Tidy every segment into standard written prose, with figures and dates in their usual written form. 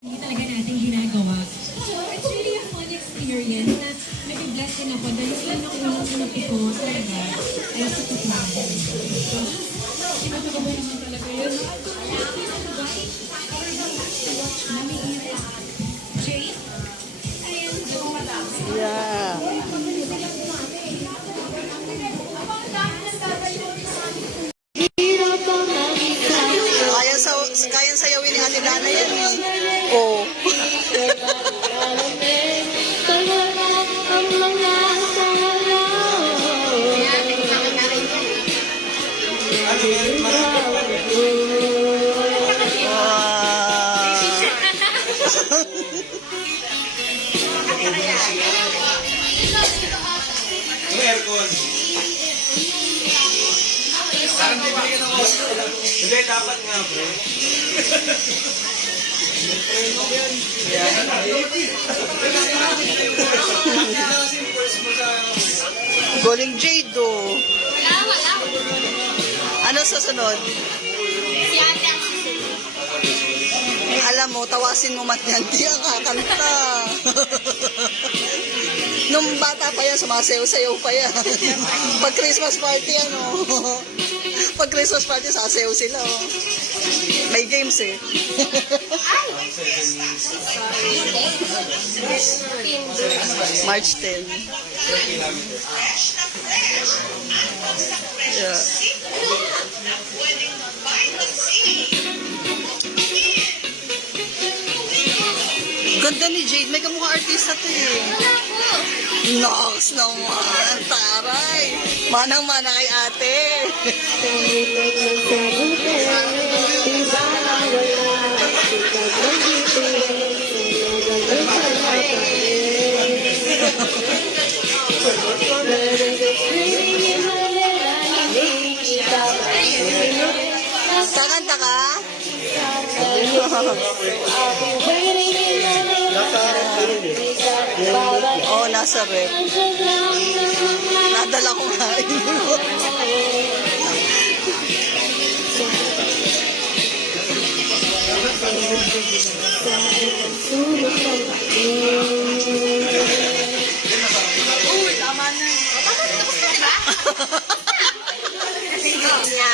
Hindi talaga natin ginagawa. So, it's really a fun experience na nag-bless din ako dahil sila nakuha ko talaga ay sa tutunan. So, sinatagawa naman talaga yun. Jay? Ayan. Yeah. Kayang sayawin ni Ate Dana yan. Oo. Aircon. Parang bibili ka ng gusto. Hindi, dapat nga, bro. Galing Jade, oh. Ano susunod? Alam mo, tawasin mo mat yan. Di ang kakanta. Nung bata pa yan, sumasayaw-sayaw pa yan. Pag Christmas party, ano. Pag Christmas party, sasayaw sila, oh. May games, eh. March 10. Yeah. Ganda ni Jade. May kamukha artista to, eh. Nox naman. Taray. Manang-mana kay ate. Kakanta ka? Oo, nasa rep. Nadala ko nga.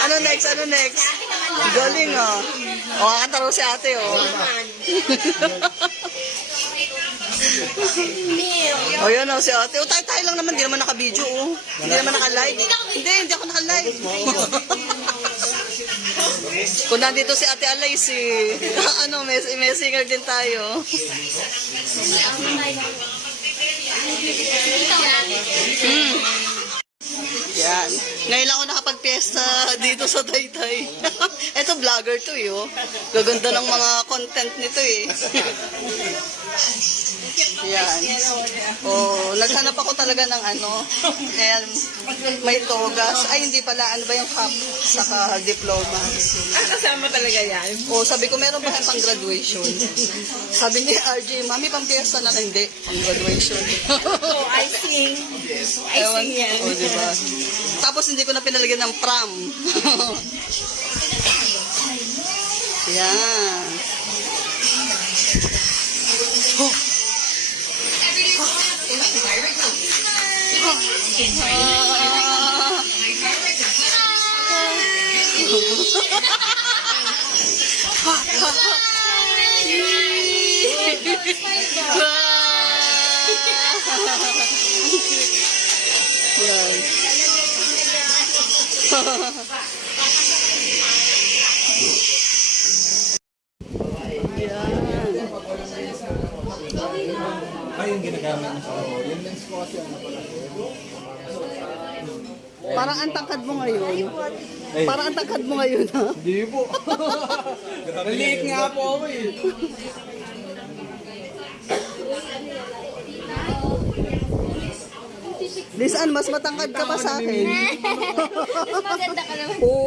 Ano next? Ano next? Galing, oh. O, kakanta raw si ate, oh. O, yun, oh, si ate. O, tayo lang naman. Hindi naman naka-video, oh. Hindi naman naka-live. Hindi ako naka-live. Kung nandito si Ate Alay, si... ano, may singer din tayo. Yan. Ngayon lang ako nakapag-fiesta dito sa Taytay. Eto, vlogger to, eh, oh. Gaganda ng mga content nito, eh. Yan. Oh, naghanap ako talaga ng ano. Ayan, may togas. Ay, hindi pala. Ano ba yung cup? Saka diploma. Kasama talaga yan. Oh, sabi ko, meron ba kayong pang-graduation? Sabi ni RJ, Mami, pang-fiesta na lang. Hindi, pang-graduation. Oh, I sing. I sing yan. Oh, diba? Tapos hindi ko na pinalagyan ng pram. Yan. Oh. Yan. Ay, yung ginagamit mo sa ako. Yung lens ko kasi ano pala. Parang ang tangkad mo ngayon. Parang ang tangkad mo ngayon, ha? Hindi po. Naliit nga po ako eh. Lisan, mas matangkad ka pa sa akin. Mas maganda ka naman. Oo.